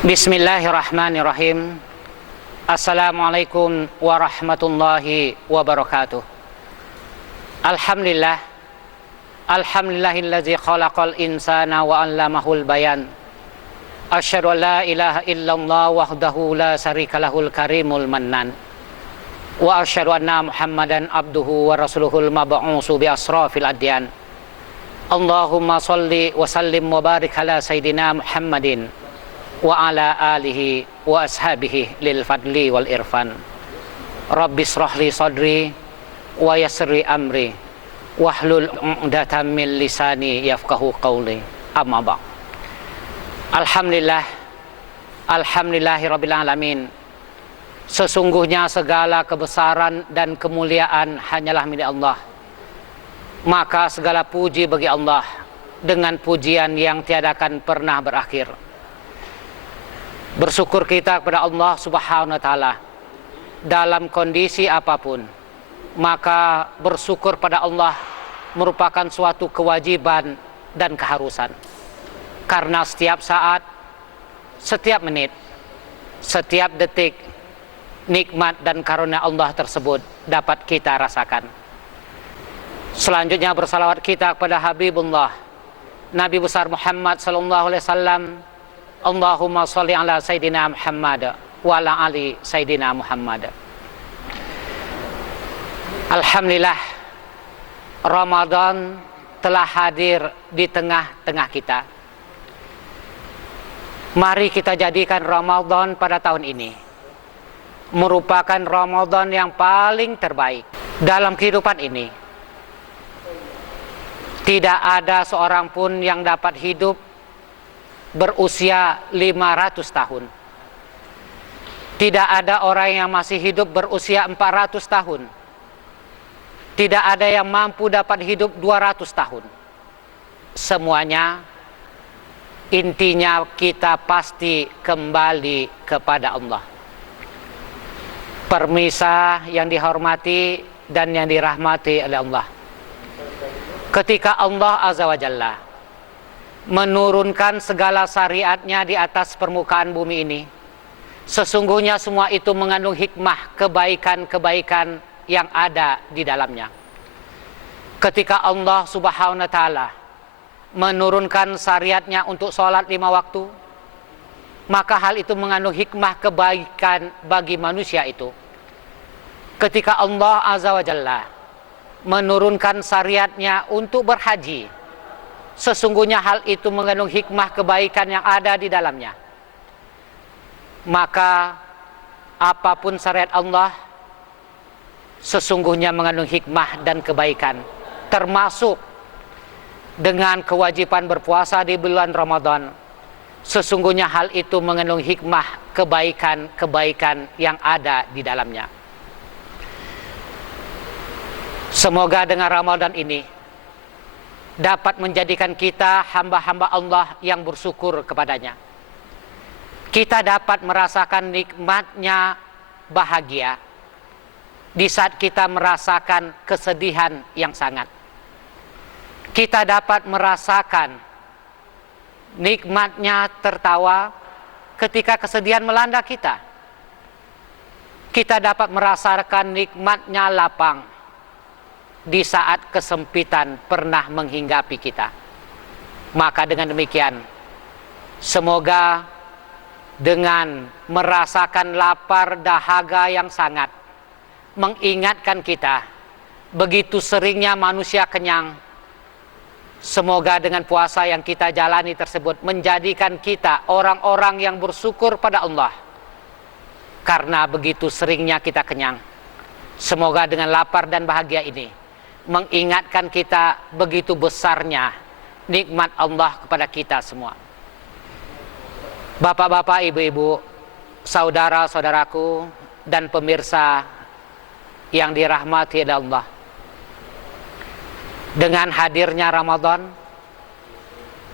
Bismillahirrahmanirrahim. Assalamualaikum warahmatullahi wabarakatuh. Alhamdulillah. Alhamdulillahillazi khalaqal insana wa 'allamahul bayan. Asyhadu an la ilaha illallah wahdahu la syarikallahul karimul mannan. Wa asyhadu anna Muhammadan abduhu wa rasuluhul mab'usu bi asrafil adyan. Allahumma shalli wa sallim wa barik ala sayidina Muhammadin wa ala alihi wa ashabihi lil fadli wal irfan. Rabbi shrah li sadri wa yassir amri wahlul 'uqdatam min lisani yafqahu qawli. Amma ba'd. Alhamdulillah, alhamdulillahirabbil alamin. Sesungguhnya segala kebesaran dan kemuliaan hanyalah milik Allah. Maka segala puji bagi Allah dengan pujian yang tiada akan pernah berakhir. Bersyukur kita kepada Allah Subhanahu wa Ta'ala dalam kondisi apapun. Maka bersyukur pada Allah merupakan suatu kewajiban dan keharusan. Karena setiap saat, setiap menit, setiap detik, nikmat dan karunia Allah tersebut dapat kita rasakan. Selanjutnya bersalawat kita kepada Habibullah Nabi besar Muhammad sallallahu alaihi wasallam. Allahumma sholli ala Sayyidina Muhammad wa ala ali Sayyidina Muhammad. Alhamdulillah, Ramadan telah hadir di tengah-tengah kita. Mari kita jadikan Ramadan pada tahun ini merupakan Ramadan yang paling terbaik dalam kehidupan ini. Tidak ada seorang pun yang dapat hidup berusia 500 tahun. Tidak ada orang yang masih hidup berusia 400 tahun. Tidak ada yang mampu dapat hidup 200 tahun. Semuanya intinya kita pasti kembali kepada Allah. Permisa yang dihormati dan yang dirahmati oleh Allah. Ketika Allah Azza wa Jalla menurunkan segala syariatnya di atas permukaan bumi ini, sesungguhnya semua itu mengandung hikmah kebaikan-kebaikan yang ada di dalamnya. Ketika Allah Subhanahu wa Ta'ala menurunkan syariatnya untuk sholat 5 waktu, maka hal itu mengandung hikmah kebaikan bagi manusia itu. Ketika Allah Azza wa Jalla menurunkan syariatnya untuk berhaji, sesungguhnya hal itu mengandung hikmah kebaikan yang ada di dalamnya. Maka apapun syariat Allah sesungguhnya mengandung hikmah dan kebaikan, termasuk dengan kewajiban berpuasa di bulan Ramadan. Sesungguhnya hal itu mengandung hikmah kebaikan-kebaikan yang ada di dalamnya. Semoga dengan Ramadan ini dapat menjadikan kita hamba-hamba Allah yang bersyukur kepadanya. Kita dapat merasakan nikmatnya bahagia di saat kita merasakan kesedihan yang sangat. Kita dapat merasakan nikmatnya tertawa ketika kesedihan melanda kita. Kita dapat merasakan nikmatnya lapang di saat kesempitan pernah menghinggapi kita. Maka dengan demikian, semoga dengan merasakan lapar dahaga yang sangat mengingatkan kita begitu seringnya manusia kenyang, semoga dengan puasa yang kita jalani tersebut menjadikan kita orang-orang yang bersyukur pada Allah. Karena begitu seringnya kita kenyang, semoga dengan lapar dan bahagia ini mengingatkan kita begitu besarnya nikmat Allah kepada kita semua. Bapak-bapak, ibu-ibu, saudara-saudaraku, dan pemirsa yang dirahmati oleh Allah. Dengan hadirnya Ramadan,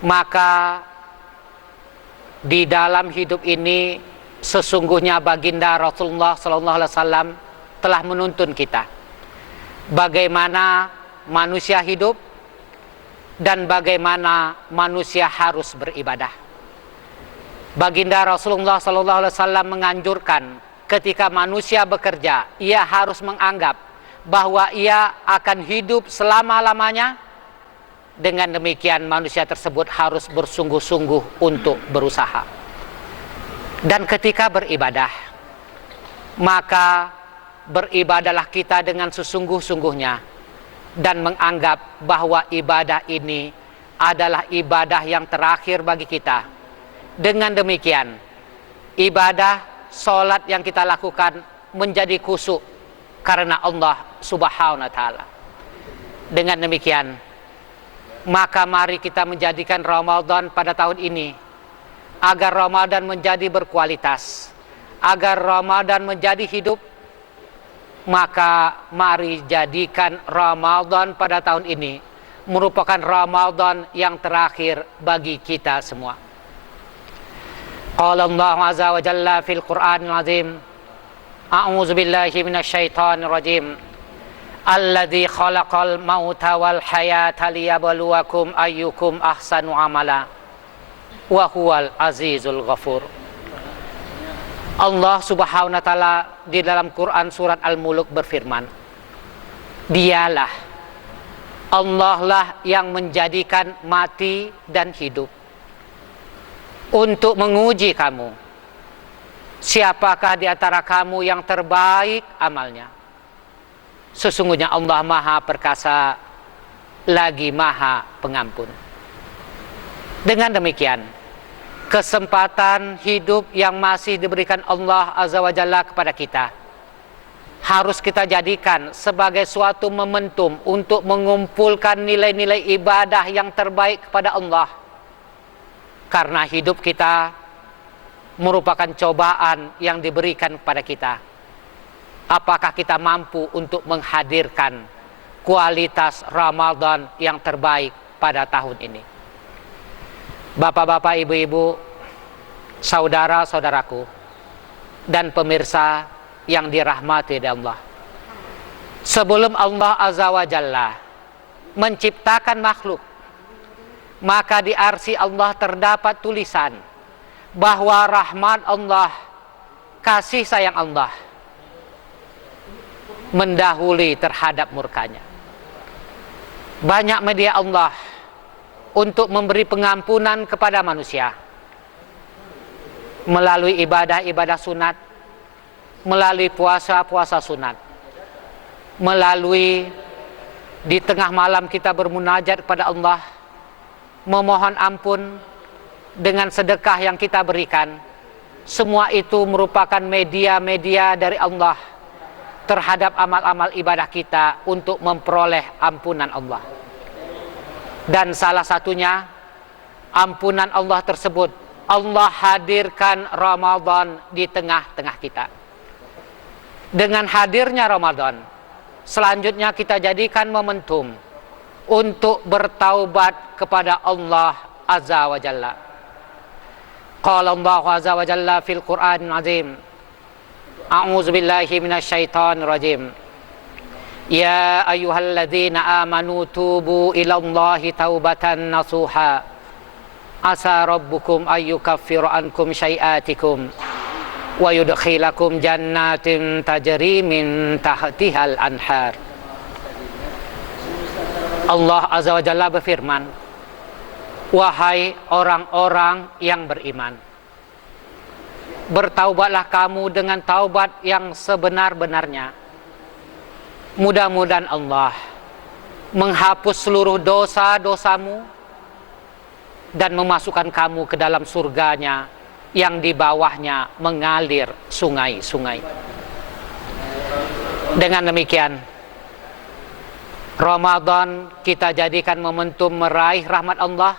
maka di dalam hidup ini sesungguhnya baginda Rasulullah SAW telah menuntun kita bagaimana manusia hidup dan bagaimana manusia harus beribadah. Baginda Rasulullah SAW menganjurkan ketika manusia bekerja, ia harus menganggap bahwa ia akan hidup selama-lamanya. Dengan demikian manusia tersebut harus bersungguh-sungguh untuk berusaha. Dan ketika beribadah, maka beribadahlah kita dengan sesungguh-sungguhnya dan menganggap bahwa ibadah ini adalah ibadah yang terakhir bagi kita. Dengan demikian, ibadah sholat yang kita lakukan menjadi khusyuk karena Allah Subhanahu wa ta'ala. Dengan demikian, maka mari kita menjadikan Ramadan pada tahun ini agar Ramadan menjadi berkualitas, agar Ramadan menjadi hidup. Maka mari jadikan Ramadan pada tahun ini merupakan Ramadan yang terakhir bagi kita semua. Qala Allah azza wa jalla fil Qur'anil azim, a'udzu billahi minasyaitonir rajim, alladzi khalaqal mauta wal hayata liyabluwakum ayyukum ahsanu amala wa huwal azizul ghafur. Allah Subhanahu wa ta'ala di dalam Quran surat Al-Mulk berfirman, Dialah Allah lah yang menjadikan mati dan hidup untuk menguji kamu, siapakah di antara kamu yang terbaik amalnya. Sesungguhnya Allah Maha Perkasa lagi Maha Pengampun. Dengan demikian, kesempatan hidup yang masih diberikan Allah Azza wa Jalla kepada kita harus kita jadikan sebagai suatu momentum untuk mengumpulkan nilai-nilai ibadah yang terbaik kepada Allah. Karena hidup kita merupakan cobaan yang diberikan kepada kita. Apakah kita mampu untuk menghadirkan kualitas Ramadan yang terbaik pada tahun ini? Bapak-bapak, ibu-ibu, saudara-saudaraku, dan pemirsa yang dirahmati oleh Allah. Sebelum Allah Azza wa Jalla menciptakan makhluk, maka di arsy Allah terdapat tulisan bahwa rahmat Allah, kasih sayang Allah mendahului terhadap murkanya. Banyak media Allah untuk memberi pengampunan kepada manusia melalui ibadah-ibadah sunat, melalui puasa-puasa sunat, melalui di tengah malam kita bermunajat kepada Allah, memohon ampun dengan sedekah yang kita berikan. Semua itu merupakan media-media dari Allah terhadap amal-amal ibadah kita untuk memperoleh ampunan Allah. Dan salah satunya ampunan Allah tersebut, Allah hadirkan Ramadan di tengah-tengah kita. Dengan hadirnya Ramadan, selanjutnya kita jadikan momentum untuk bertaubat kepada Allah Azza wa Jalla. Qala Allah Azza wa Jalla fil Qur'anil azim, a'udzu billahi minasyaitonir rajim, Ya ayyuhalladzina amanu tubu ilallahi taubatan nasuha, asa rabbukum ayyukaffiru ankum syai'atikum wa yudkhilakum jannatin tajri min tahtihal anhar. Allah Azza wa Jalla berfirman, wahai orang-orang yang beriman, bertaubatlah kamu dengan taubat yang sebenar-benarnya. Mudah-mudahan Allah menghapus seluruh dosa-dosamu dan memasukkan kamu ke dalam surganya yang di bawahnya mengalir sungai-sungai. Dengan demikian, Ramadan kita jadikan momentum meraih rahmat Allah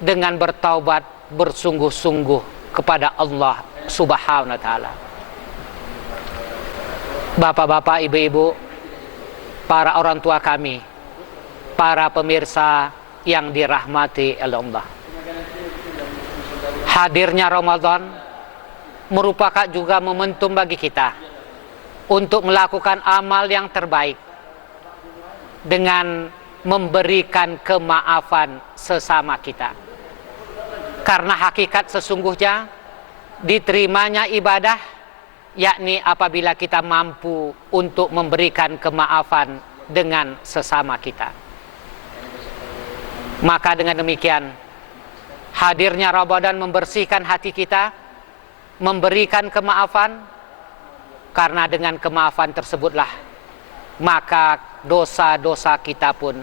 dengan bertaubat bersungguh-sungguh kepada Allah Subhanahu wa ta'ala. Bapak-bapak, ibu-ibu, para orang tua kami, para pemirsa yang dirahmati oleh Allah. Hadirnya Ramadan merupakan juga momentum bagi kita untuk melakukan amal yang terbaik dengan memberikan kemaafan sesama kita. Karena hakikat sesungguhnya diterimanya ibadah yakni apabila kita mampu untuk memberikan kemaafan dengan sesama kita. Maka dengan demikian, hadirnya Ramadan membersihkan hati kita, memberikan kemaafan, karena dengan kemaafan tersebutlah maka dosa-dosa kita pun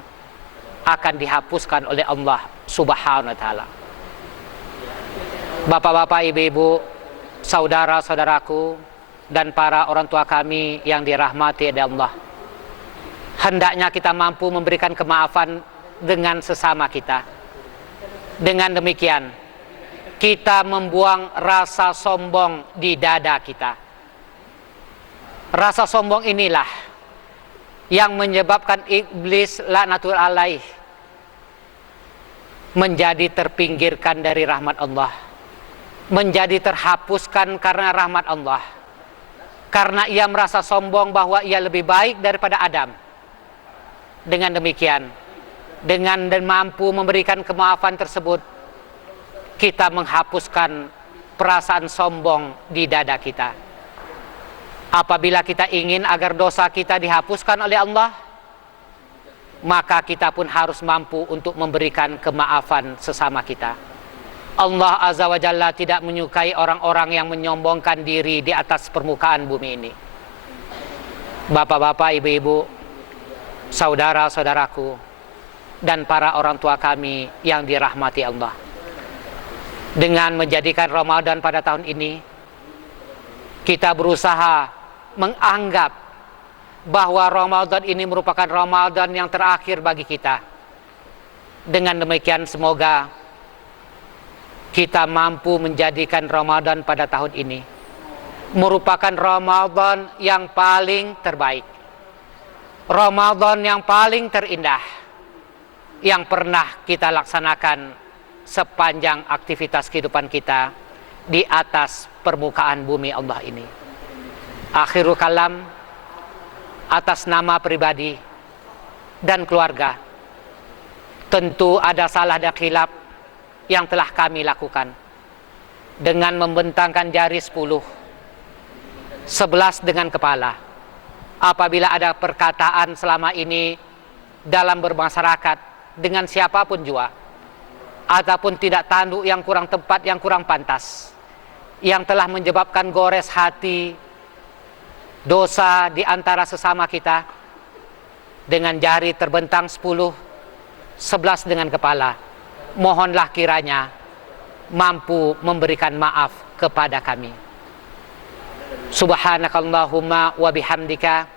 akan dihapuskan oleh Allah Subhanahu wa taala. Bapak-bapak, ibu-ibu, saudara-saudaraku, dan para orang tua kami yang dirahmati oleh Allah, hendaknya kita mampu memberikan kemaafan dengan sesama kita. Dengan demikian, kita membuang rasa sombong di dada kita. Rasa sombong inilah yang menyebabkan iblis laknatul alaih menjadi terpinggirkan dari rahmat Allah, menjadi terhapuskan karena rahmat Allah, karena ia merasa sombong bahwa ia lebih baik daripada Adam. Dengan demikian, dengan dan mampu memberikan kemaafan tersebut, kita menghapuskan perasaan sombong di dada kita. Apabila kita ingin agar dosa kita dihapuskan oleh Allah, maka kita pun harus mampu untuk memberikan kemaafan sesama kita. Allah Azza wa Jalla tidak menyukai orang-orang yang menyombongkan diri di atas permukaan bumi ini. Bapak-bapak, ibu-ibu, saudara-saudaraku, dan para orang tua kami yang dirahmati Allah, dengan menjadikan Ramadan pada tahun ini, kita berusaha menganggap bahwa Ramadan ini merupakan Ramadan yang terakhir bagi kita. Dengan demikian, semoga kita mampu menjadikan Ramadan pada tahun ini merupakan Ramadan yang paling terbaik, Ramadan yang paling terindah yang pernah kita laksanakan sepanjang aktivitas kehidupan kita di atas permukaan bumi Allah ini. Akhirul kalam, atas nama pribadi dan keluarga, tentu ada salah dan khilaf yang telah kami lakukan dengan membentangkan jari 10, 11 dengan kepala. Apabila ada perkataan selama ini dalam bermasyarakat dengan siapapun jua, ataupun tidak tanduk yang kurang tepat, yang kurang pantas, yang telah menyebabkan gores hati, dosa di antara sesama kita, dengan jari terbentang 10, 11 dengan kepala, mohonlah kiranya mampu memberikan maaf kepada kami. Subhanakallahumma wa bihamdika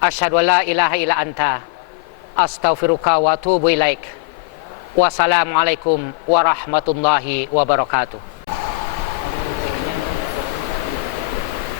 asyhadu an la ilaha illa anta astaghfiruka wa atubu ilaik. Wassalamualaikum warahmatullahi wabarakatuh.